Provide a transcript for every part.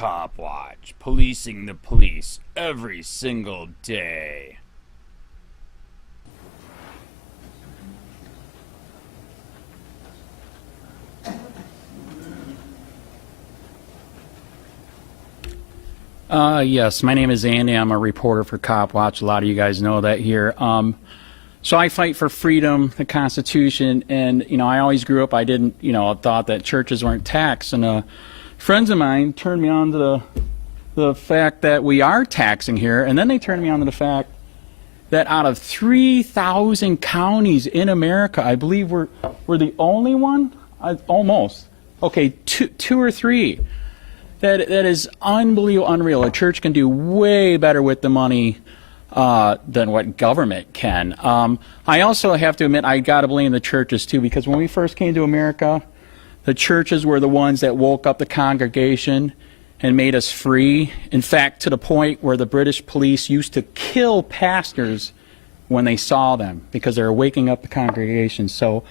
Copwatch, policing the police every single day. Yes, my name is Andy. I'm a reporter for Copwatch. A lot of you guys know that here. So I fight for freedom, the Constitution, and, I always grew up, I didn't, thought that churches weren't taxed. And friends of mine turned me on to the fact that we are taxing here, and then they turned me on to the fact that out of 3,000 counties in America, I believe we're the only one, almost, okay, two or three. That is unbelievable, unreal. A church can do way better with the money than what government can. I also have to admit, I got to blame the churches too, because when we first came to America, the churches were the ones that woke up the congregation and made us free. In fact, to the point where the British police used to kill pastors when they saw them because they were waking up the congregation. So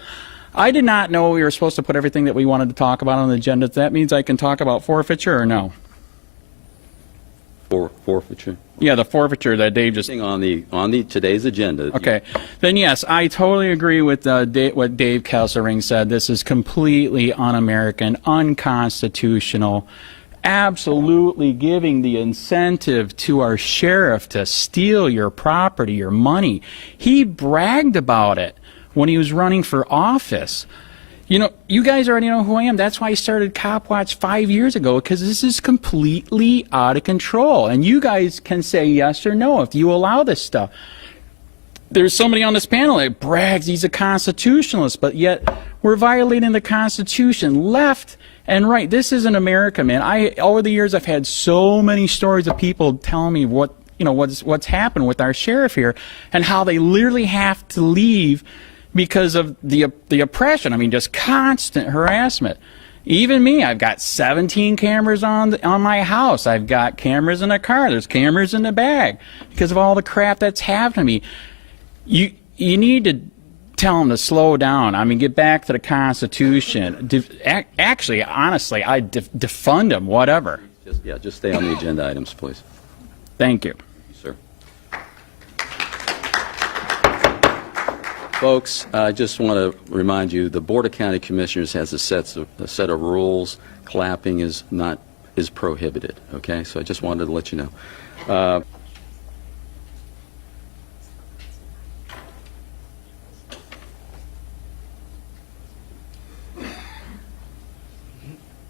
I did not know we were supposed to put everything that we wanted to talk about on the agenda. That means I can talk about forfeiture or no? Forfeiture? Yeah, the forfeiture that Dave just... On the today's agenda. Okay. Then yes, I totally agree with what Dave Kesselring said. This is completely un-American, unconstitutional, absolutely giving the incentive to our sheriff to steal your property, your money. He bragged about it when he was running for office. You guys already know who I am. That's why I started Copwatch 5 years ago, because this is completely out of control. And you guys can say yes or no if you allow this stuff. There's somebody on this panel that brags he's a constitutionalist, but yet we're violating the Constitution left and right. This isn't America, man. Over the years, I've had so many stories of people telling me what's happened with our sheriff here and how they literally have to leave because of the oppression. I mean, just constant harassment. Even me, I've got 17 cameras on my house. I've got cameras in the car. There's cameras in the bag because of all the crap that's happened to me. You need to tell them to slow down. I mean, get back to the Constitution. Actually, honestly, I defund them, whatever. Just stay on the agenda items, please. Thank you. Folks, I just want to remind you, the Board of County Commissioners has a set of rules. Clapping is prohibited. Okay, so I just wanted to let you know.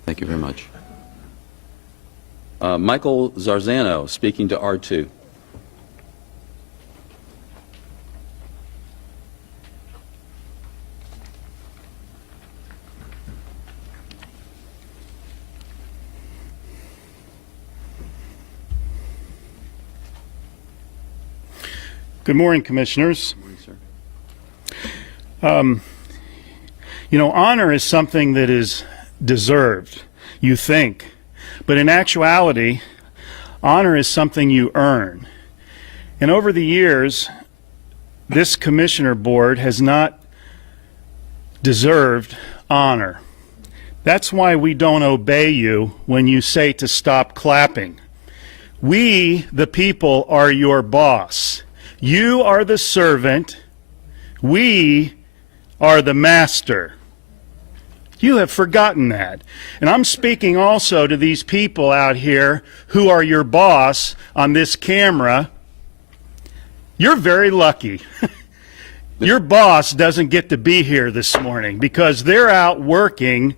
Thank you very much. Michael Zarzano, speaking to R2. Good morning, Commissioners. Good morning, sir. Honor is something that is deserved, you think. But in actuality, honor is something you earn. And over the years, this Commissioner Board has not deserved honor. That's why we don't obey you when you say to stop clapping. We, the people, are your boss. You are the servant. We are the master. You have forgotten that. And I'm speaking also to these people out here who are your boss on this camera. You're very lucky. Your boss doesn't get to be here this morning because they're out working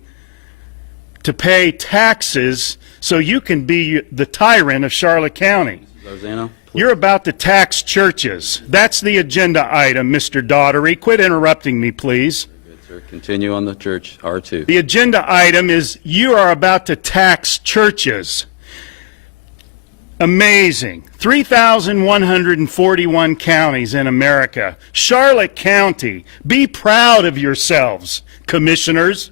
to pay taxes so you can be the tyrant of Charlotte County. Lozano, you're about to tax churches. That's the agenda item, Mr. Daughtery. Quit interrupting me, please. Good, sir. Continue on the church, R2. The agenda item is you are about to tax churches. Amazing. 3,141 counties in America. Charlotte County, be proud of yourselves, commissioners.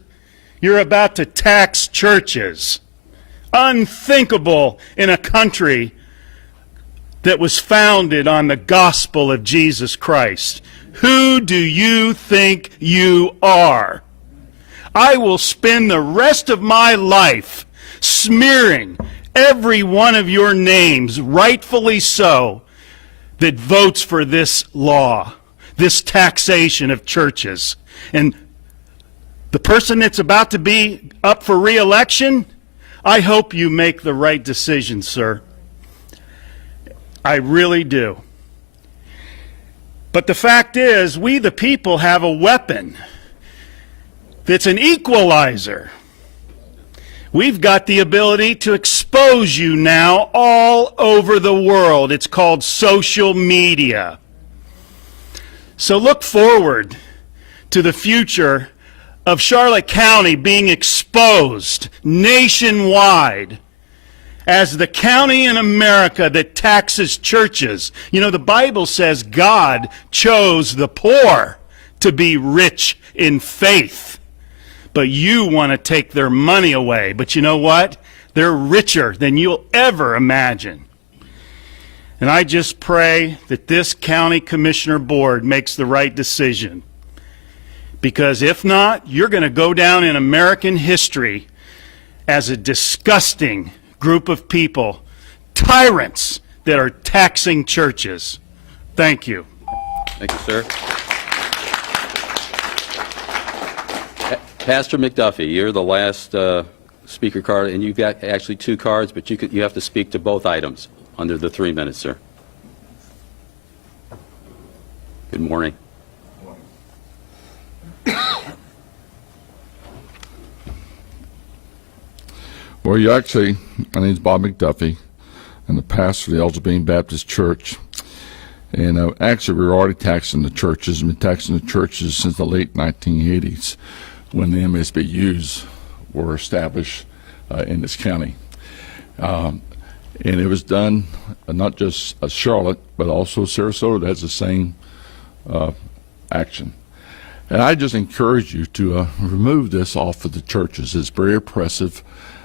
You're about to tax churches. Unthinkable in a country that was founded on the gospel of Jesus Christ. Who do you think you are? I will spend the rest of my life smearing every one of your names, rightfully so, that votes for this law, this taxation of churches. And the person that's about to be up for re-election, I hope you make the right decision, sir. I really do. But the fact is, we the people have a weapon that's an equalizer. We've got the ability to expose you now all over the world. It's called social media. So look forward to the future of Charlotte County being exposed nationwide as the county in America that taxes churches. You know, the Bible says God chose the poor to be rich in faith. But you want to take their money away. But you know what? They're richer than you'll ever imagine. And I just pray that this county commissioner board makes the right decision. Because if not, you're going to go down in American history as a disgusting group of people, tyrants that are taxing churches. Thank you. Thank you, sir. Pastor McDuffie, you're the last speaker card, and you've got actually 2 cards, but you have to speak to both items under the 3 minutes, sir. Good morning. Well, my name is Bob McDuffie. I'm the pastor of the Elder Bean Baptist Church. And actually, we're already taxing the churches. We've been taxing the churches since the late 1980s when the MSBUs were established in this county. And it was done not just Charlotte, but also Sarasota has the same action. And I just encourage you to remove this off of the churches. It's very oppressive.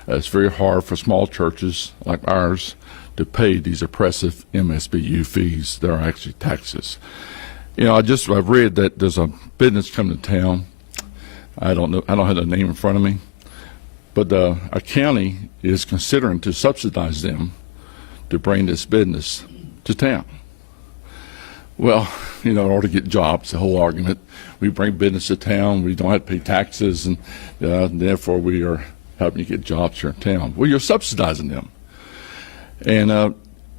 It's very hard for small churches like ours to pay these oppressive MSBU fees that are actually taxes. You know, I've read that there's a business coming to town. I don't have the name in front of me, but our county is considering to subsidize them to bring this business to town. Well, you know, in order to get jobs, the whole argument, we bring business to town, we don't have to pay taxes, and therefore we are helping you get jobs here in town. Well, you're subsidizing them. And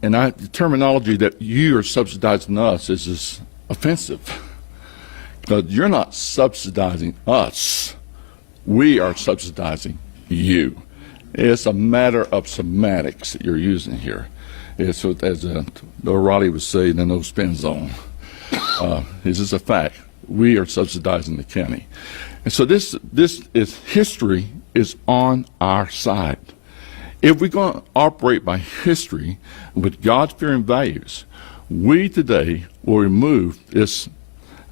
the terminology that you are subsidizing us is offensive. Because you're not subsidizing us. We are subsidizing you. It's a matter of semantics that you're using here. It's what, as O'Reilly was saying, in no spin zone. This is a fact. We are subsidizing the county. And so this is history is on our side. If we're going to operate by history with God-fearing values, we today will remove this,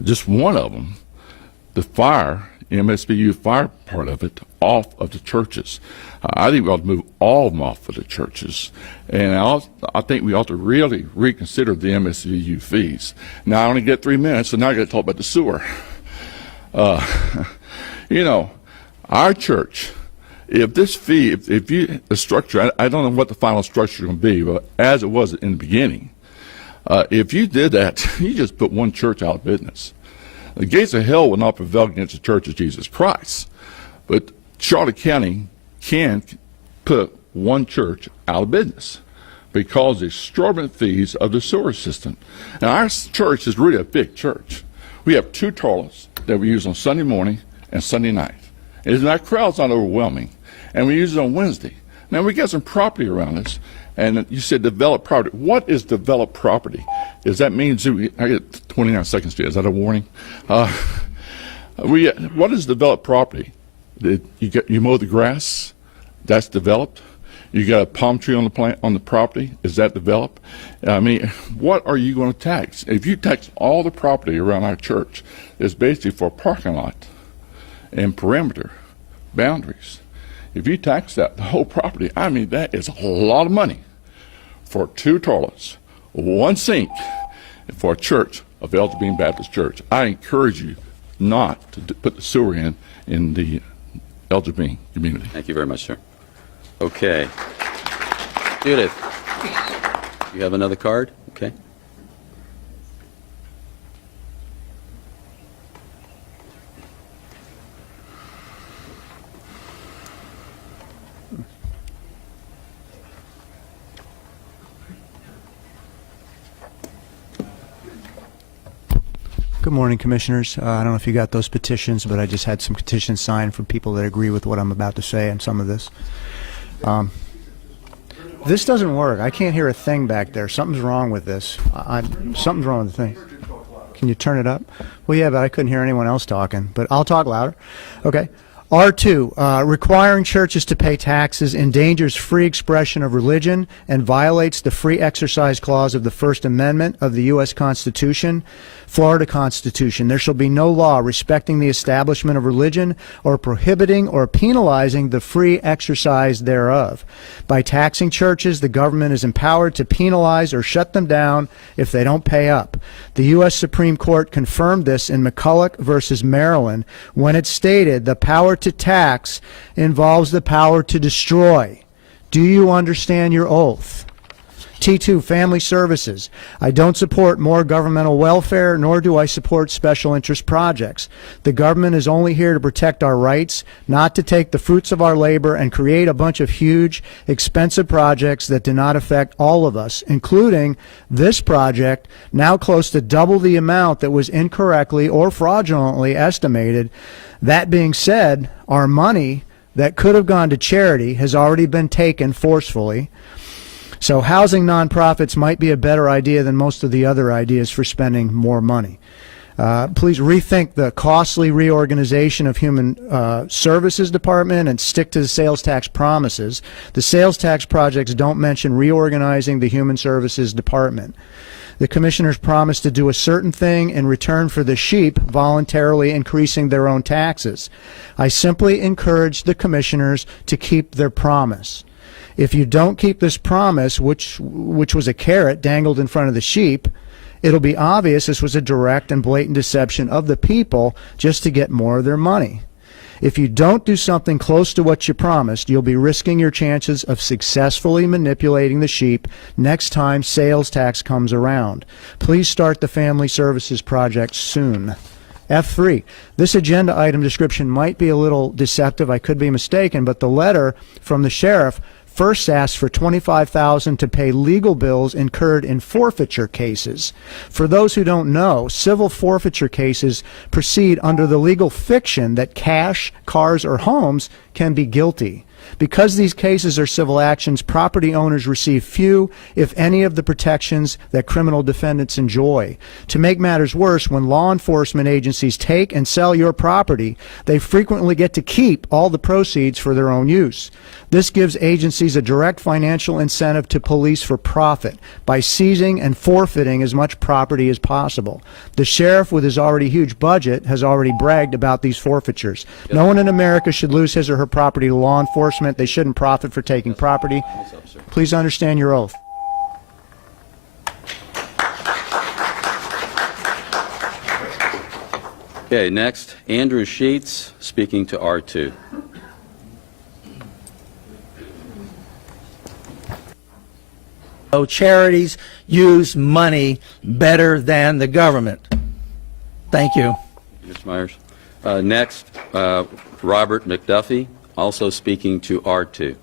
just one of them, the fire, MSBU fire part of it, off of the churches. I think we ought to move all of them off of the churches. And I think we ought to really reconsider the MSBU fees. Now, I only get 3 minutes, so now I got to talk about the sewer. You know, our church, if this fee, if you, the structure, I don't know what the final structure is going to be, but as it was in the beginning, if you did that, you just put one church out of business. The gates of hell will not prevail against the Church of Jesus Christ. But Charlotte County can put one church out of business because of the exorbitant fees of the sewer system. Now, our church is really a big church. We have 2 toilets that we use on Sunday morning and Sunday night. And our crowd's not overwhelming. And we use it on Wednesday. Now, we got some property around us. And you said developed property. What is developed property? Does that mean, I get 29 seconds to you. Is that a warning? What is developed property? You mow the grass? That's developed. You got a palm tree on the property? Is that developed? I mean, what are you going to tax? If you tax all the property around our church, it's basically for a parking lot and perimeter boundaries. If you tax that, the whole property, I mean, that is a lot of money for 2 toilets, 1 sink, for a church of Elder Bean Baptist Church. I encourage you not to put the sewer in the Elder Bean community. Thank you very much, sir. Okay. Judith, you have another card? Okay. Good morning, Commissioners. I don't know if you got those petitions, but I just had some petitions signed from people that agree with what I'm about to say and some of this. This doesn't work. I can't hear a thing back there. Something's wrong with this. Something's wrong with the thing. Can you turn it up? Well, yeah, but I couldn't hear anyone else talking. But I'll talk louder. Okay. R2, requiring churches to pay taxes endangers free expression of religion and violates the free exercise clause of the First Amendment of the U.S. Constitution, Florida Constitution. There shall be no law respecting the establishment of religion or prohibiting or penalizing the free exercise thereof. By taxing churches, the government is empowered to penalize or shut them down if they don't pay up. The U.S. Supreme Court confirmed this in McCulloch versus Maryland when it stated the power to tax involves the power to destroy. Do you understand your oath? T2, family services. I don't support more governmental welfare, nor do I support special interest projects. The government is only here to protect our rights, not to take the fruits of our labor and create a bunch of huge, expensive projects that do not affect all of us, including this project, now close to double the amount that was incorrectly or fraudulently estimated. That being said, our money that could have gone to charity has already been taken forcefully. So housing nonprofits might be a better idea than most of the other ideas for spending more money. Please rethink the costly reorganization of Human Services Department and stick to the sales tax promises. The sales tax projects don't mention reorganizing the Human Services Department. The commissioners promised to do a certain thing in return for the sheep voluntarily increasing their own taxes. I simply encourage the commissioners to keep their promise. If you don't keep this promise, which was a carrot dangled in front of the sheep, it'll be obvious this was a direct and blatant deception of the people just to get more of their money. If you don't do something close to what you promised, you'll be risking your chances of successfully manipulating the sheep next time sales tax comes around. Please start the Family Services Project soon. F3, this agenda item description might be a little deceptive. I could be mistaken, but the letter from the sheriff first asked for $25,000 to pay legal bills incurred in forfeiture cases. For those who don't know, civil forfeiture cases proceed under the legal fiction that cash, cars, or homes can be guilty. Because these cases are civil actions, property owners receive few, if any, of the protections that criminal defendants enjoy. To make matters worse, when law enforcement agencies take and sell your property, they frequently get to keep all the proceeds for their own use. This gives agencies a direct financial incentive to police for profit by seizing and forfeiting as much property as possible. The sheriff, with his already huge budget, has already bragged about these forfeitures. No one in America should lose his or her property to law enforcement. They shouldn't profit for taking property. Please understand your oath. Okay, next, Andrew Sheets, speaking to R2. Charities use money better than the government. Thank you. Mr. Myers. Next, Robert McDuffie, also speaking to R2.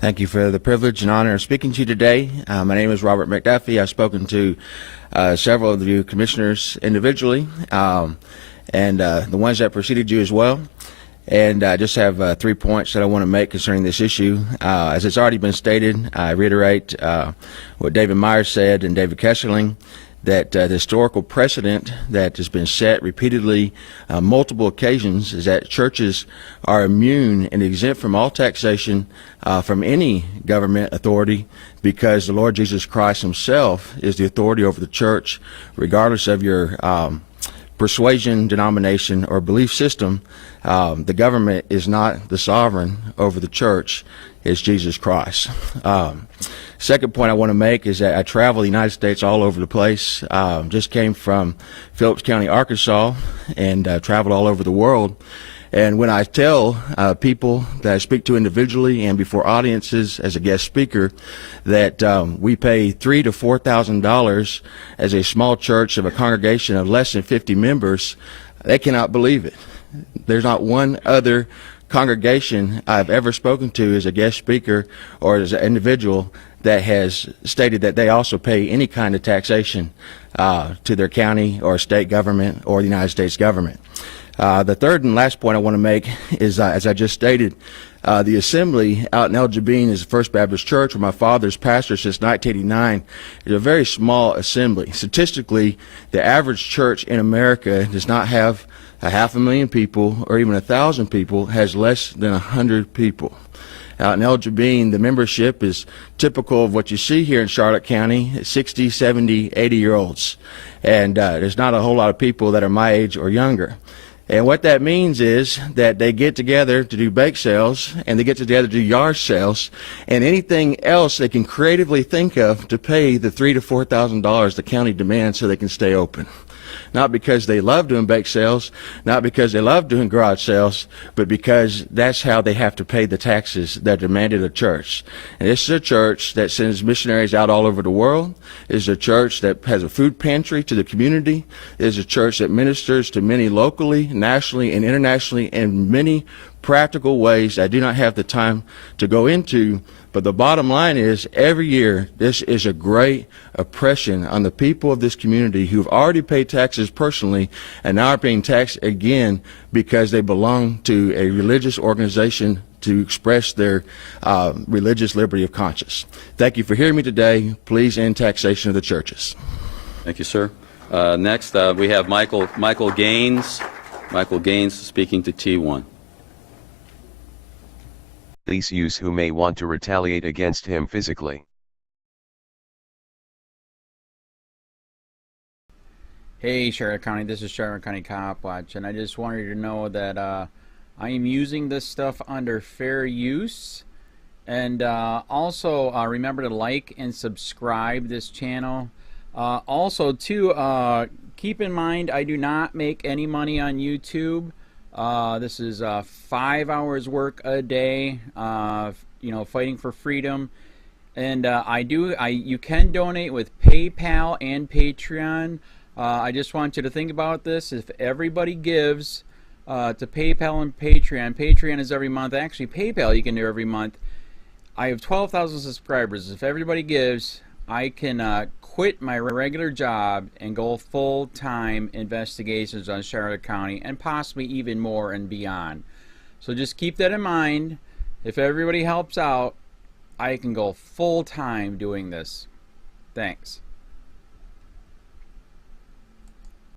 Thank you for the privilege and honor of speaking to you today. My name is Robert McDuffie. I've spoken to several of you commissioners individually, and the ones that preceded you as well. And I just have 3 points that I want to make concerning this issue. As it's already been stated, I reiterate what David Myers said and David Kesserling, that the historical precedent that has been set repeatedly multiple occasions is that churches are immune and exempt from all taxation from any government authority, because the Lord Jesus Christ himself is the authority over the church, regardless of your persuasion, denomination, or belief system. The government is not the sovereign over the church. is Jesus Christ. Second point I want to make is that I travel the United States all over the place. Just came from Phillips County, Arkansas, and traveled all over the world. And when I tell people that I speak to individually and before audiences as a guest speaker that we pay $3,000 to $4,000 as a small church of a congregation of less than 50 members, they cannot believe it. There's not one other congregation I've ever spoken to as a guest speaker or as an individual that has stated that they also pay any kind of taxation to their county or state government or the United States government. The third and last point I want to make is, as I just stated, the assembly out in El Jabin is the First Baptist Church, where my father's pastor since 1989. It's a very small assembly. Statistically, the average church in America does not have 500,000 people or even 1,000 people, has less than 100 people. Out in El Jabin, the membership is typical of what you see here in Charlotte County, 60, 70, 80-year-olds. And there's not a whole lot of people that are my age or younger. And what that means is that they get together to do bake sales, and they get together to do yard sales, and anything else they can creatively think of to pay the $3,000 to $4,000 the county demands so they can stay open. Not because they love doing bake sales, not because they love doing garage sales, but because that's how they have to pay the taxes that are demanded of church. And this is a church that sends missionaries out all over the world. It is a church that has a food pantry to the community. It is a church that ministers to many locally, nationally, and internationally in many practical ways I do not have the time to go into. But the bottom line is, every year, this is a great oppression on the people of this community who've already paid taxes personally and now are paying tax again because they belong to a religious organization to express their religious liberty of conscience. Thank you for hearing me today. Please end taxation of the churches. Thank you, sir. Next, we have Michael Gaines. Michael Gaines speaking to T1. Police use who may want to retaliate against him physically. Hey Charlotte County, this is Charlotte County Copwatch, and I just wanted you to know that I am using this stuff under fair use. And also remember to like and subscribe this channel. Also too, keep in mind I do not make any money on YouTube. This is 5 hours work a day, you know, fighting for freedom. And you can donate with PayPal and Patreon. I just want you to think about this. If everybody gives to PayPal and Patreon, Patreon is every month. Actually, PayPal you can do every month. I have 12,000 subscribers. If everybody gives, I can quit my regular job and go full-time investigations on Charlotte County and possibly even more and beyond. So just keep that in mind. If everybody helps out, I can go full-time doing this. Thanks.